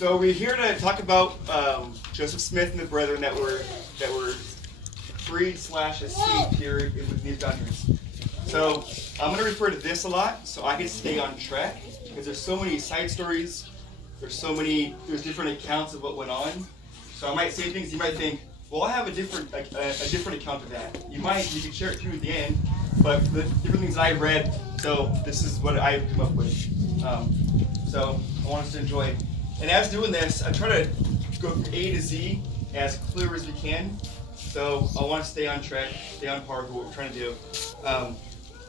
So we're here to talk about Joseph Smith and the brethren that were freed/escaped here with these boundaries. So I'm going to refer to this a lot, so I can stay on track because there's so many side stories. There's different accounts of what went on. So I might say things you might think, well, I have a different account of that. You can share it through at the end, but the different things I read. So this is what I've come up with. So I want us to enjoy. And as doing this, I try to go from A to Z as clear as we can. So I want to stay on track, stay on par with what we're trying to do.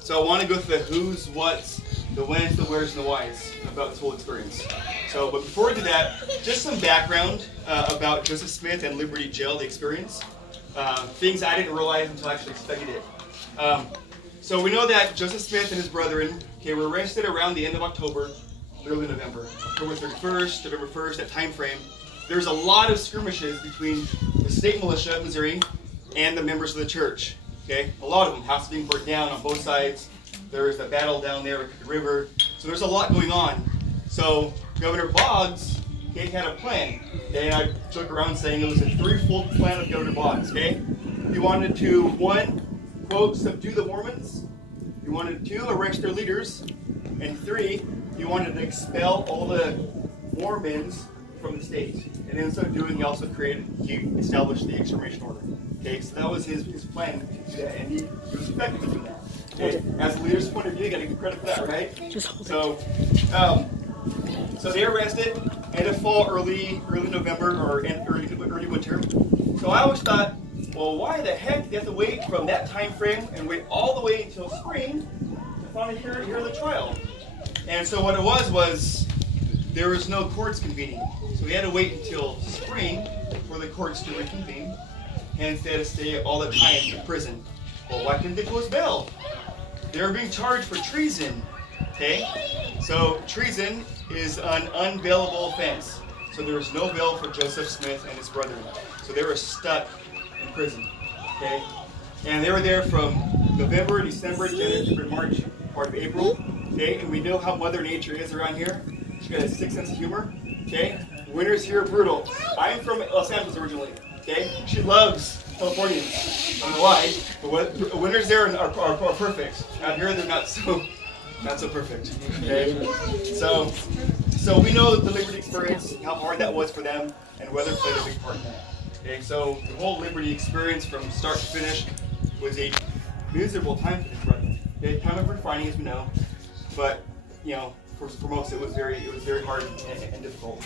So I want to go through the who's, what's, the when's, the where's, and the why's about this whole experience. So, but before we do that, just some background about Joseph Smith and Liberty Jail, the experience. Things I didn't realize until I actually studied it. So we know that Joseph Smith and his brethren were arrested around the end of October, early November. October 31st, November 1st, that time frame. There's a lot of skirmishes between the state militia of Missouri and the members of the church. Okay, a lot of them, houses being burnt down on both sides. There was a battle down there at the river. So there's a lot going on. So Governor Boggs had a plan. And I joke around saying it was a threefold plan of Governor Boggs. Okay, he wanted to, one, quote, subdue the Mormons. He wanted to, arrest their leaders. And three, he wanted to expel all the Mormons from the state. And then instead of doing, he established the extermination order. Okay, so that was his plan to do that, and he was effective in that. Okay, as a leader's point of view, you got to give credit for that, right? So they arrested end of fall, early November, or early winter. So I always thought, well, why the heck do they have to wait from that time frame and wait all the way until spring to finally hear the trial? And so what it was there was no courts convening. So we had to wait until spring for the courts to reconvene. Hence, they had to stay all the time in prison. Well, why couldn't they close bail? They were being charged for treason. Okay? So treason is an unbailable offense. So there was no bail for Joseph Smith and his brethren. So they were stuck in prison. Okay? And they were there from November, December, January, February, March, part of April. Okay? And we know how Mother Nature is around here. She's got a sick sense of humor. Okay? Winters here are brutal. I'm from Los Angeles originally. Okay? She loves Californians. I don't know why, but winters there are perfect. Out here they're not so perfect. Okay? So we know the Liberty experience, how hard that was for them, and weather played a big part in that. Okay? So the whole Liberty experience from start to finish was a miserable time for the brethren. Okay? Time of refining, as we know, but for most it was very hard and difficult.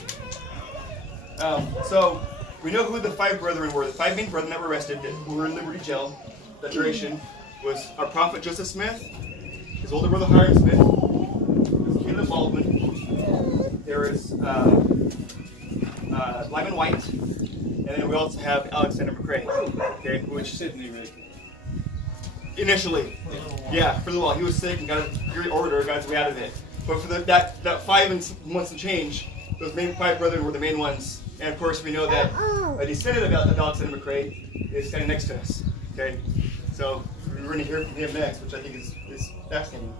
So we know who the five brethren were. The five main brethren that were arrested, who were in Liberty Jail, that duration, was our prophet Joseph Smith, his older brother Hiram Smith, there was Caleb Baldwin, there is Lyman White, and then we also have Alexander McCrae, okay, which Sydney, right? Initially, yeah, for a little while he was sick and got a order, got his way out of it. But for that 5 months and change, those main five brethren were the main ones. And of course, we know that a descendant of Alexander McCrae is standing next to us. Okay, so we're going to hear from him next, which I think is fascinating.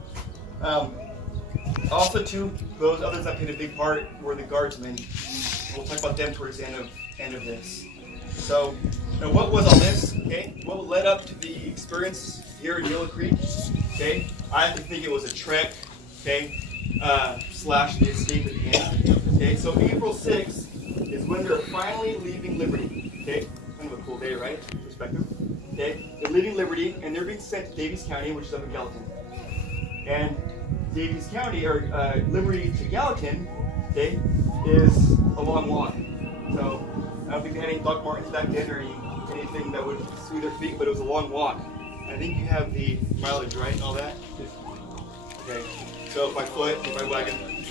Also, too, those others that played a big part were the guardsmen. We'll talk about them towards the end of this. So, now what was all this? Okay, what led up to the experience here in Yellow Creek? Okay, I have to think it was a trek. Okay, / the escape at the end. Okay, so April 6th. Is when they're finally leaving Liberty. Okay, kind of a cool day, right? Perspective. Okay, they're leaving Liberty and they're being sent to Daviess County, which is up in Gallatin. And Daviess County, or Liberty to Gallatin, okay, is a long walk. So I don't think they had any Doc Martens back then or anything that would soothe their feet, but it was a long walk. I think you have the mileage, right, and all that. Okay, so by foot, by wagon.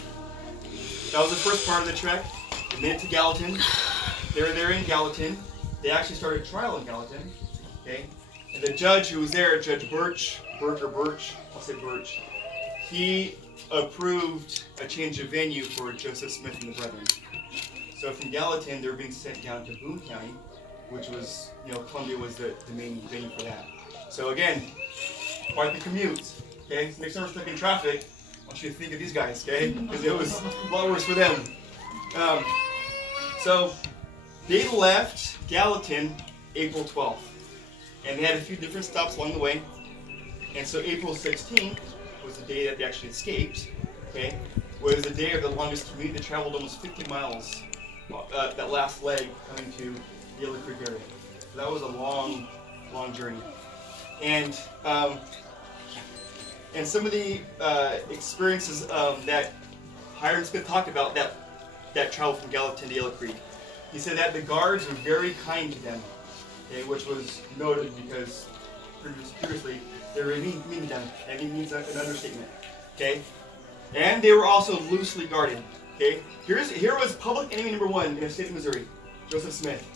That was the first part of the trek. They made it to Gallatin. They were there in Gallatin. They actually started trial in Gallatin. Okay, and the judge who was there, Judge Birch, I'll say Birch, he approved a change of venue for Joseph Smith and the brethren. So from Gallatin, they were being sent down to Boone County, which was, Columbia was the main venue for that. So again, quite the commute. Okay, so next time we're stuck in traffic, I want you to think of these guys, okay? Because it was a lot worse for them. So they left Gallatin April 12th, and they had a few different stops along the way. And so April 16th was the day that they actually escaped. Okay, was the day of the longest commute. They traveled almost 50 miles. That last leg coming to the Yellow Creek area. So that was a long, long journey. And some of the experiences that Hiram Smith talked about that travel from Gallatin to Yellow Creek. He said that the guards were very kind to them, okay, which was noted because previously they were mean to them, and it means an understatement. Okay, and they were also loosely guarded. Okay, here was public enemy number 1 in the state of Missouri, Joseph Smith.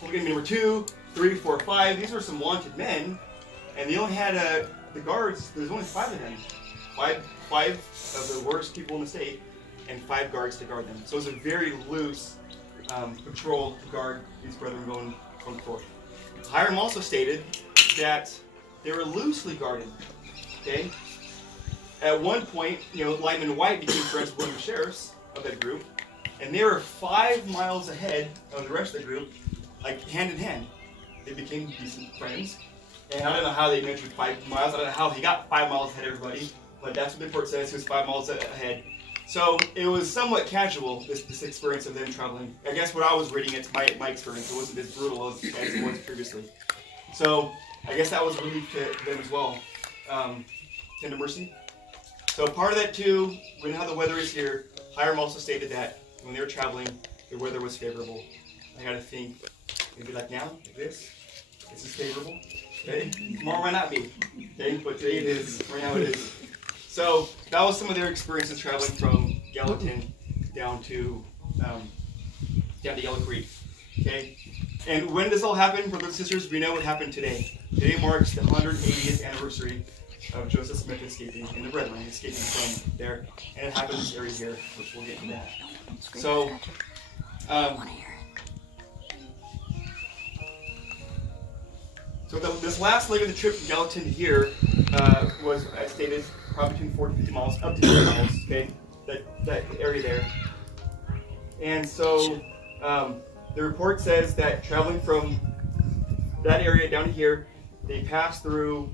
Public enemy number 2, 3, 4, 5. These were some wanted men, and they only had the guards. There's only 5 of them, five of the worst people in the state, and 5 guards to guard them. So it was a very loose patrol to guard these brethren going forth. Hiram also stated that they were loosely guarded. Okay. At one point, Lyman White became friends with one of the sheriffs of that group, and they were 5 miles ahead of the rest of the group, like hand in hand. They became decent friends, and I don't know how they measured 5 miles. I don't know how he got 5 miles ahead of everybody, but that's what the report says. He was 5 miles ahead. So it was somewhat casual, this experience of them traveling. I guess what I was reading, it's my experience. It wasn't as brutal as it was previously. So I guess that was a relief to them as well. Tender mercy. So part of that too, we know how the weather is here. Hiram also stated that when they were traveling, the weather was favorable. I had to think, maybe like now, like this. This is favorable. Okay? Tomorrow might not be. Okay? But today it is. Right now it is. So that was some of their experiences traveling from Gallatin down to Yellow Creek. Okay? And when this all happened, brothers and sisters, we know what happened today. Today marks the 180th anniversary of Joseph Smith escaping, and the brethren escaping from there. And it happened in this area here, which we'll get into that. So, this last leg of the trip from Gallatin to here was, as stated, probably between 40 and 50 miles, up to 50 miles, okay? That area there. And so, the report says that traveling from that area down to here, they passed through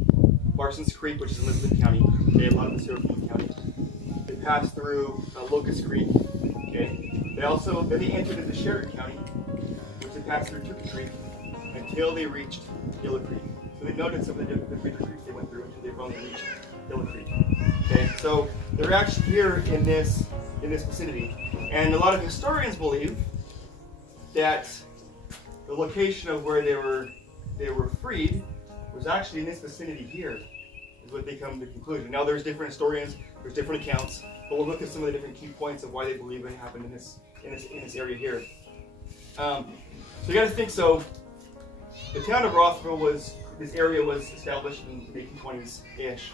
Parsons Creek, which is in Elizabeth County. Okay, a lot of us are from the county. They passed through Locust Creek. Okay. Then they entered into Sheridan County, which they passed through Tuka Creek until they reached Yellow Creek. So they noted some of the different creeks they went through until they finally reached Yellow Creek. Okay, so they're actually here in this vicinity, and a lot of historians believe that the location of where they were freed was actually in this vicinity here, is what they come to the conclusion. Now there's different historians, there's different accounts, but we'll look at some of the different key points of why they believe it happened in this area here. So you got to think. So the town of Rothville this area was established in the 1820s-ish.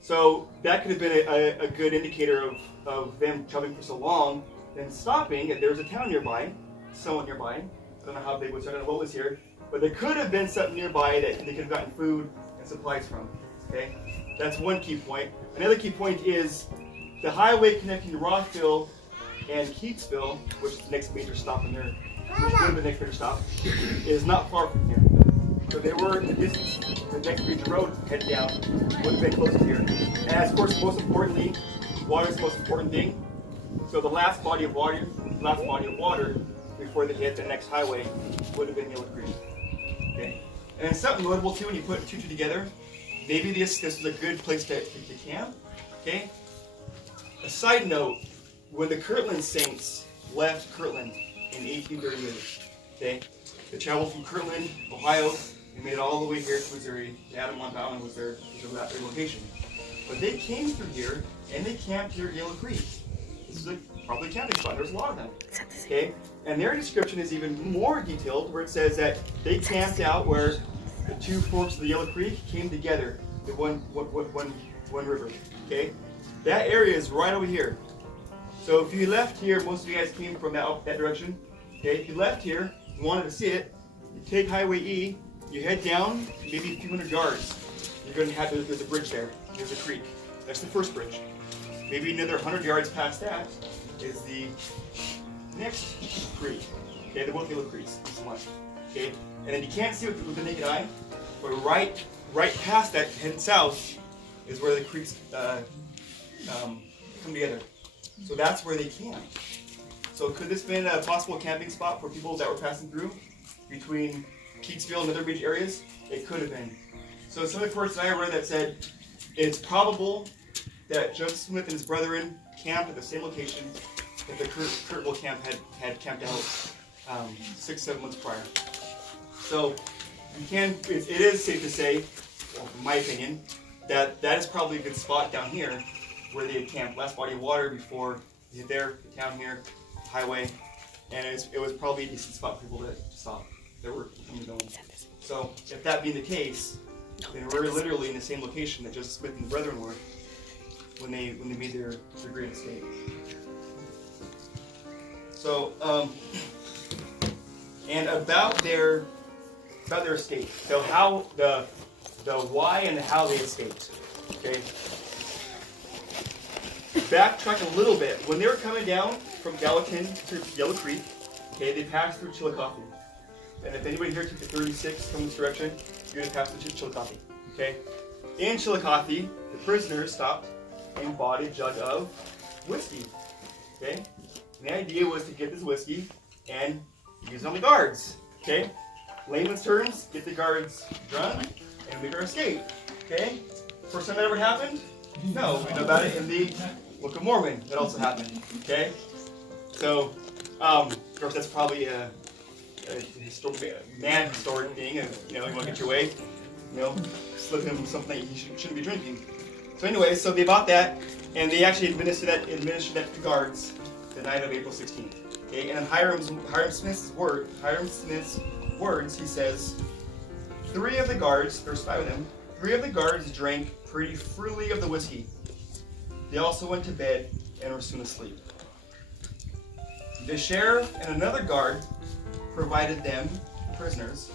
So that could have been a good indicator of them traveling for so long, then stopping. And there's a town nearby, somewhat nearby. I don't know how big it was, I don't know what was here. But there could have been something nearby that they could have gotten food and supplies from. Okay, that's one key point. Another key point is the highway connecting Rothville and Keatsville, which is the next major stop in there, which would be the next major stop, is not far from here. So they were in the distance. The next major road headed down would have been close to here. And of course, most importantly, water is the most important thing. So the last body of water before they hit the next highway would have been Yellow Creek. Okay. And then something notable too when you put two together, maybe this was a good place to camp. Okay. A side note, when the Kirtland Saints left Kirtland in 1838, okay, they traveled from Kirtland, Ohio, and made it all the way here to Missouri. Adam Montana was their location. But they came through here and they camped here at Yellow Creek. This is probably a camping spot. There's a lot of them. Okay? And their description is even more detailed, where it says that they camped out where the two forks of the Yellow Creek came together, the one river. Okay? That area is right over here. So if you left here, most of you guys came from that direction. Okay? If you left here, you wanted to see it, you take Highway E, you head down maybe a few hundred yards. You're going to have, there's a bridge there. There's a creek. That's the first bridge. Maybe another 100 yards past that is the next creek. Okay, they're both yellow creeks. This one. Okay, and then you can't see with the naked eye, but right past that, heading south, is where the creeks come together. So that's where they camp. So could this have been a possible camping spot for people that were passing through between Peaksville and other beach areas? It could have been. So some of the reports that I read that said it's probable that Joseph Smith and his brethren camped at the same location that the Kurtville camp had camped out 6-7 months prior. So it is safe to say, well, in my opinion, that is probably a good spot down here where they had camped. Last body of water before you hit there, the town here, the highway, and it was probably a decent spot for people to stop. There were coming and going. So if that being the case, then we're literally in the same location that Joseph Smith and the brethren were when they made their great escape. So and about their escape. So how the why and the how they escaped. Okay. Backtrack a little bit. When they were coming down from Gallatin to Yellow Creek, okay, they passed through Chillicothe. And if anybody here took the 36 from this direction, you're going to pass through Chillicothe. Okay? In Chillicothe, the prisoners stopped and bought a jug of whiskey. Okay? And the idea was to get this whiskey and use it on the guards. Okay? Layman's terms, get the guards drunk and make our escape. Okay? First time that ever happened? No, we know about it in the Book of Mormon. That also happened. Okay? So, of course, that's probably a historic thing. You want to get your way, slip him something he shouldn't be drinking. So anyway, so they bought that, and they actually administered that to the guards the night of April 16th. Okay, and in Hiram Smith's words, he says, there's 5 of them, 3 of the guards drank pretty freely of the whiskey. They also went to bed and were soon asleep. The sheriff and another guard provided them, the prisoners,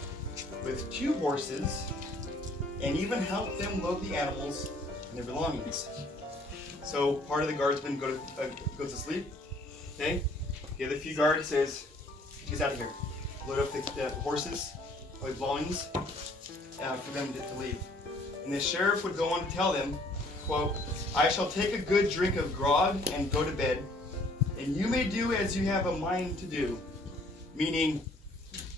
with 2 horses and even helped them load the animals and their belongings. So part of the guardsmen goes to sleep. Okay? The other few guards says, "Get out of here." Load up the horses, or the belongings, for them to leave. And the sheriff would go on to tell them, quote, "I shall take a good drink of grog and go to bed, and you may do as you have a mind to do." Meaning,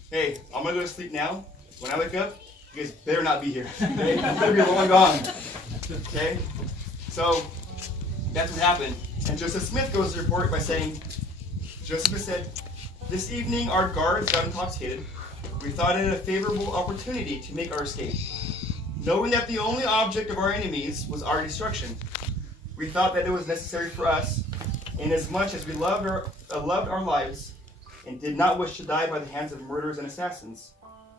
hey, I'm going to go to sleep now. When I wake up, you guys better not be here. Okay? You better be long gone. Okay? So, that's what happened. And Joseph Smith goes to report by saying, Joseph Smith said, "This evening our guards got intoxicated. We thought it a favorable opportunity to make our escape. Knowing that the only object of our enemies was our destruction, we thought that it was necessary for us, inasmuch as we loved our lives, and did not wish to die by the hands of murderers and assassins.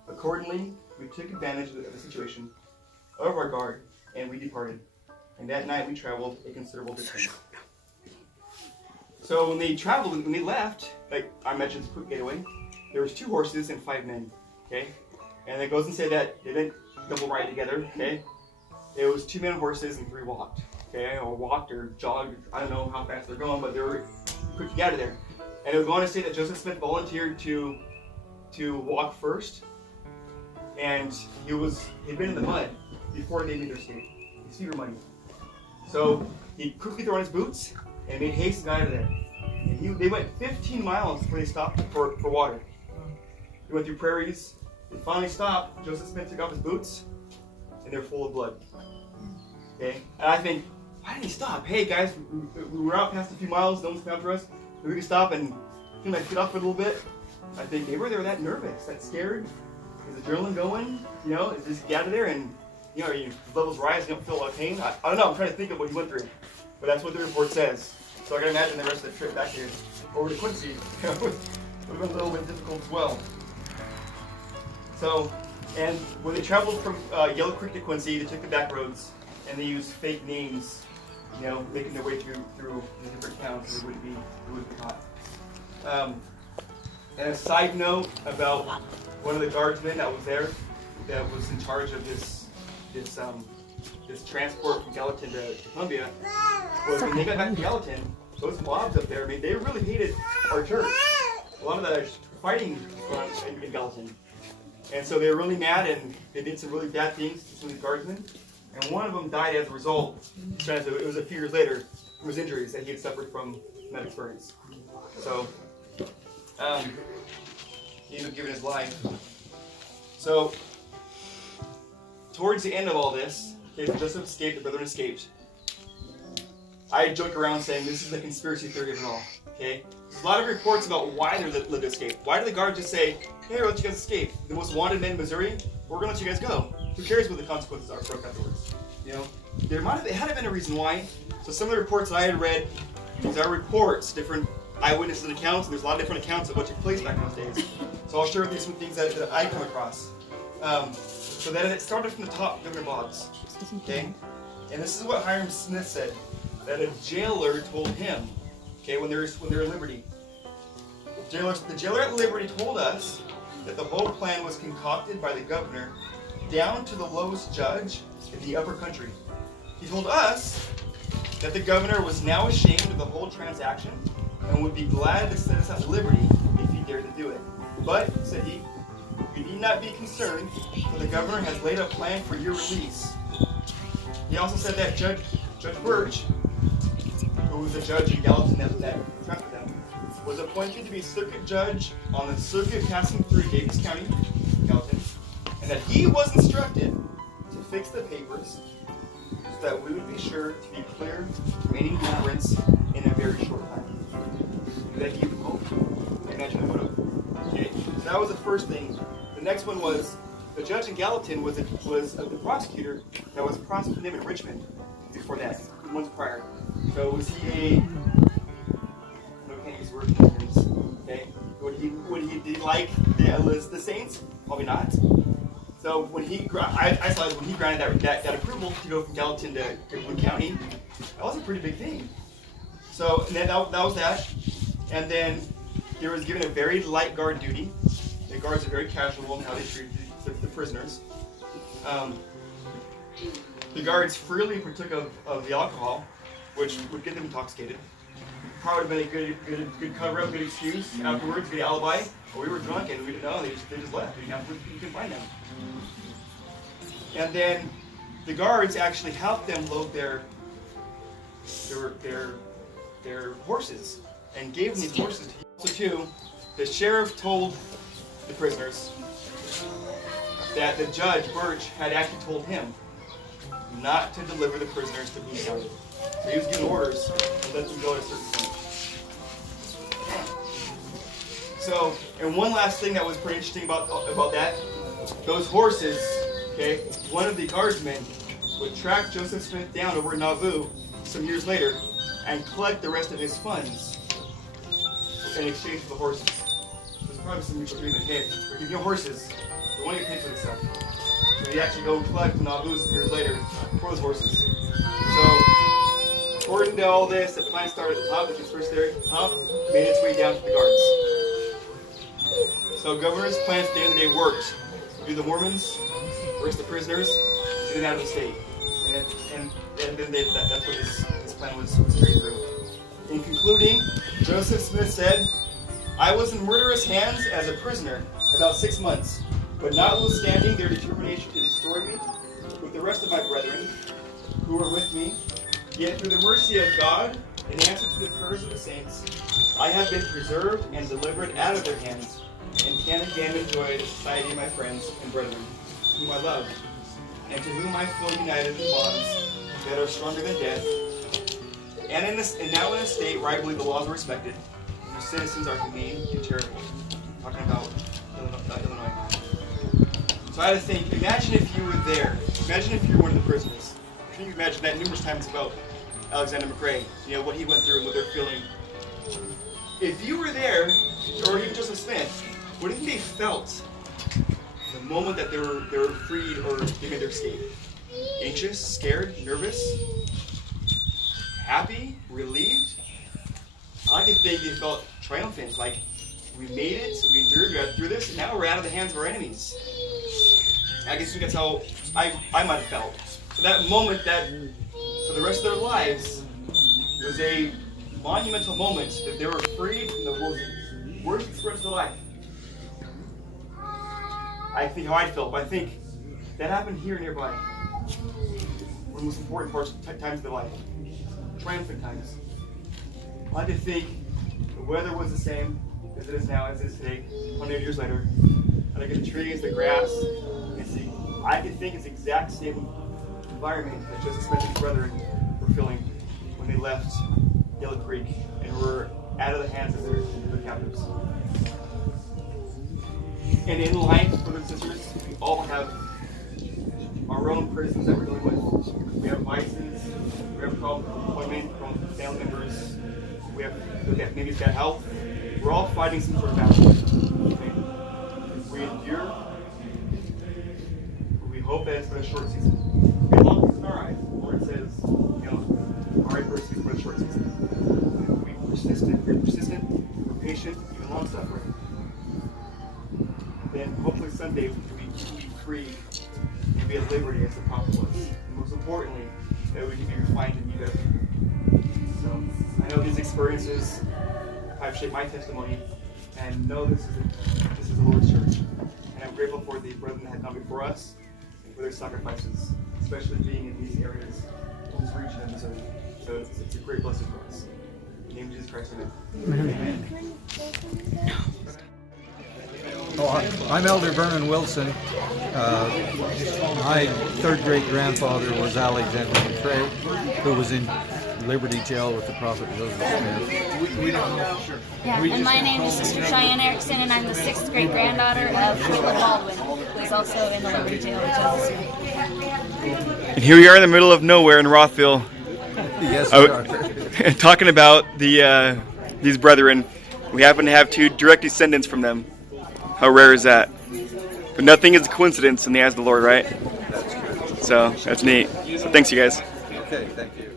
Accordingly, we took advantage of the situation of our guard, and we departed. And that night we traveled a considerable distance." So when they left, like I mentioned, quick getaway, there was 2 horses and 5 men. Okay, and it goes and say that they didn't double ride together. Okay, it was 2 men on horses and 3 walked. Okay, or walked or jogged. I don't know how fast they're going, but they were quick to get out of there. And it was going to say that Joseph Smith volunteered to walk first, and he'd been in the mud before they made their escape. His feet were muddy. So he quickly threw on his boots and made haste and got out of there. And they went 15 miles before they stopped for water. They went through prairies. They finally stopped. Joseph Smith took off his boots, and they're full of blood. Okay, and I think, why did he stop? Hey guys, we were out past a few miles. No one's come after us. We could stop and clean my feet off for a little bit. I think maybe they were that nervous, that scared. Is the adrenaline going? Is this get out of there and your levels rise, you don't feel a lot of pain? I don't know. I'm trying to think of what he went through, but that's what the report says. So I can imagine the rest of the trip back here over to Quincy would have been a little bit difficult as well. So, and when they traveled from Yellow Creek to Quincy, they took the back roads and they used fake names, making their way through the different towns so they wouldn't be caught. And a side note about one of the guardsmen that was there, that was in charge of this transport from Gallatin to Columbia, was when they got back to Gallatin, those mobs up there, they really hated our church. lot of the fighting in Gallatin. And so they were really mad, and they did some really bad things to some of these guardsmen. And one of them died as a result. It was a few years later from his injuries that he had suffered from that experience. So he ended up giving his life. So towards the end of all this, okay, Joseph escaped, the brethren escaped. I joke around saying this is the conspiracy theory of it all. Okay, there's a lot of reports about why they let it escape. Why did the guard just say, "Hey, we'll let you guys escape"? The most wanted men in Missouri, we're gonna let you guys go. Who cares what the consequences are for afterwards? You know, it had been a reason why. So some of the reports that I had read, these are reports, different eyewitnesses and accounts, and there's a lot of different accounts of what took place back in those days. So I'll share with you some things that I come across. So then it started from the top, Governor Boggs. Okay, and this is what Hiram Smith said that a jailer told him. Okay, when they're in Liberty, the jailer at Liberty told us that the whole plan was concocted by the governor down to the lowest judge in the upper country. He told us that the governor was now ashamed of the whole transaction and would be glad to set us at liberty if he dared to do it. But, said he, you need not be concerned, for the governor has laid a plan for your release. He also said that Judge Birch, who was the judge in Gallatin that transferred them, was appointed to be circuit judge on the circuit passing through Davis County, Gallatin, and that he was instructed to fix the papers so that we would be sure to be clear from any ignorance in a very short time. That he imagine the motive. Okay, so that was the first thing. The next one was the judge in Gallatin was the prosecutor that was prosecuting him in Richmond before that, months prior. So was he no, can't use words. Okay, did he like the Saints? Probably not. So when I saw when he granted that approval to go from Gallatin to Wood County, that was a pretty big thing. So and then that was that, and then he was given a very light guard duty. The guards are very casual in how they treat the prisoners. The guards freely partook of the alcohol, which would get them intoxicated. Probably would have been a good cover-up, good excuse afterwards, good alibi. Well, we were drunk and we didn't know, they just left. We couldn't find them. And then the guards actually helped them load their horses and gave them these horses to use. So too, the sheriff told the prisoners that the judge, Birch, had actually told him not to deliver the prisoners to Boone County. So he was giving orders to let them go at a certain point. So, and one last thing that was pretty interesting about that, those horses, okay, one of the guardsmen would track Joseph Smith down over in Nauvoo some years later and collect the rest of his funds in exchange for the horses. There's probably some people doing that, hey, we're giving you horses, we want you to pay for this stuff. So he actually go and collect in Nauvoo some years later for those horses. So, according to all this, the plan started at the top, the conspiracy theory, top, made its way down to the guards. So governor's plans at the end of the day worked. Do the Mormons, release the prisoners, get them out of the state. And then that's what his plan was carried through. In concluding, Joseph Smith said, I was in murderous hands as a prisoner about 6 months, but notwithstanding their determination to destroy me with the rest of my brethren who were with me, yet through the mercy of God, in answer to the prayers of the saints, I have been preserved and delivered out of their hands, and can again enjoy the society of my friends and brethren, whom I love, and to whom I feel united in bonds that are stronger than death, and now in a state where I believe the laws are respected, and the citizens are humane and charitable. Talking about Illinois. So I had to think, imagine if you were there. Imagine if you were one of the prisoners. I think you imagine that numerous times about Alexander McRae, what he went through and what they're feeling. If you were there, or even Joseph Smith, what do you think they felt the moment that they were freed or they made their escape? Anxious, scared, nervous, happy, relieved? I like to think they felt triumphant, like we made it, we endured, we got through this, and now we're out of the hands of our enemies. I guess that's how I might have felt. So that moment, for the rest of their lives, was a monumental moment that they were freed from the wolves worst experience of life. I think how I felt, but I think that happened here nearby. One of the most important times of their life. Triumphant times. I like to think the weather was the same as it is now, as it is today, 100 years later. I look at the trees, the grass, and see, I can think it's the exact same environment that Joseph Smith and his brethren were feeling when they left Yellow Creek and were out of the hands of their captors. And in life, brothers and sisters, we all have our own prisons that we're dealing with. We have vices, we have problems with employment, problems with family members, we have maybe bad health. We're all fighting some sort of battle. Okay? We endure, we hope that it's for a short season. We have long season in our eyes, where it says, our adversity is for a short season. We're persistent, we're patient, even long suffering. Then hopefully someday we can be free and be at liberty as the prophet was. And most importantly, that we can be refined and be better people. So I know these experiences have shaped my testimony, and know this is the Lord's church. And I'm grateful for the brethren that have gone before us and for their sacrifices, especially being in these areas, in this region of Missouri. So it's a great blessing for us. In the name of Jesus Christ, amen. I'm Elder Vernon Wilson. My third great grandfather was Alexander McCrae, who was in Liberty Jail with the Prophet Joseph Smith. We don't know for sure. Yeah, and my name is Sister Cheyenne Erickson, and I'm the sixth great granddaughter of Caitlin Baldwin, who is also in the Liberty Jail with Joseph Smith. And here we are in the middle of nowhere in Rothville. Yes, we are. Talking about these brethren. We happen to have two direct descendants from them. How rare is that? But nothing is a coincidence in the eyes of the Lord, right? That's true. So that's neat. So thanks, you guys. Okay, thank you.